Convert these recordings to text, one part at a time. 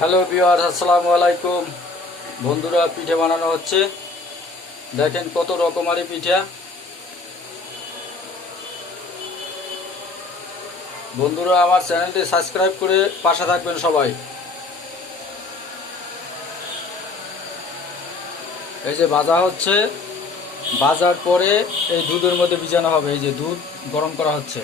Hello বিয়ার আসসালামু আলাইকুম। বন্ধুরা, পিঠে বানানো হচ্ছে। দেখেন কত রকমারি পিঠা। বন্ধুরা, আমার চ্যানেলটি সাবস্ক্রাইব করে পাশে থাকবেন সবাই। এই যে ভাজা হচ্ছে, ভাজার পরে এই দুধের মধ্যে ভিজানো হবে। এই যে দুধ গরম করা হচ্ছে।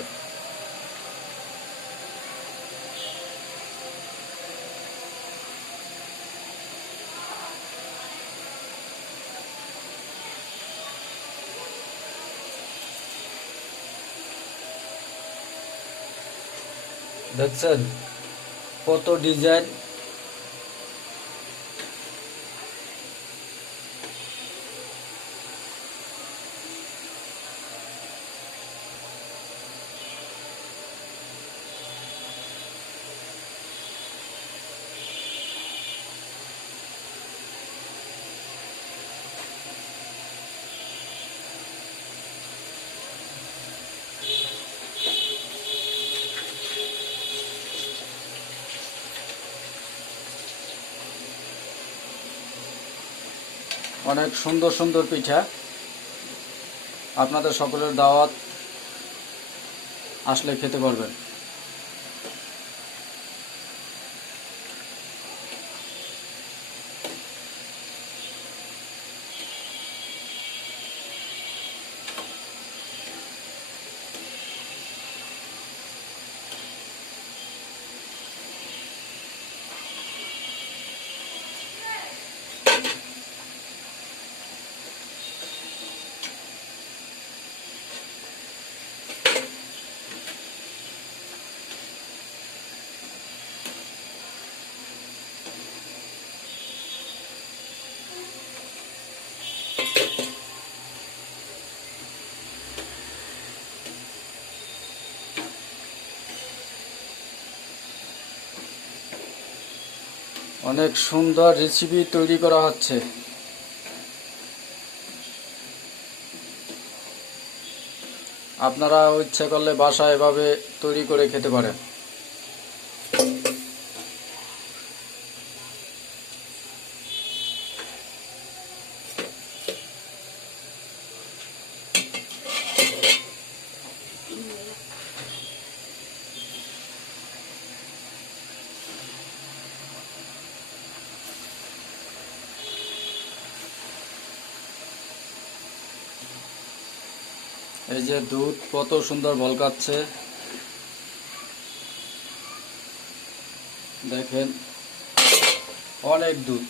দেখছেন কত ডিজাইন অনেক সুন্দর সুন্দর পিঠা। আপনাদের সকলের দাওয়াত আসলে খেতে পারবেন। অনেক সুন্দর রেসিপি তৈরি করা হচ্ছে। আপনারা ইচ্ছে করলে বাসা এভাবে তৈরি করে খেতে পারেন। এই যে দুধ কত সুন্দর বলকাচ্ছে দেখেন, অনেক দুধ।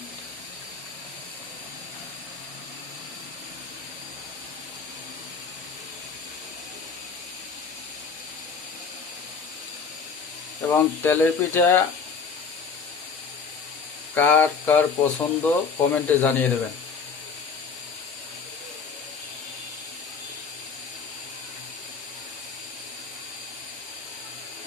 এবং তেলের পিঠা কার কার পছন্দ কমেন্টে জানিয়ে দেবেন।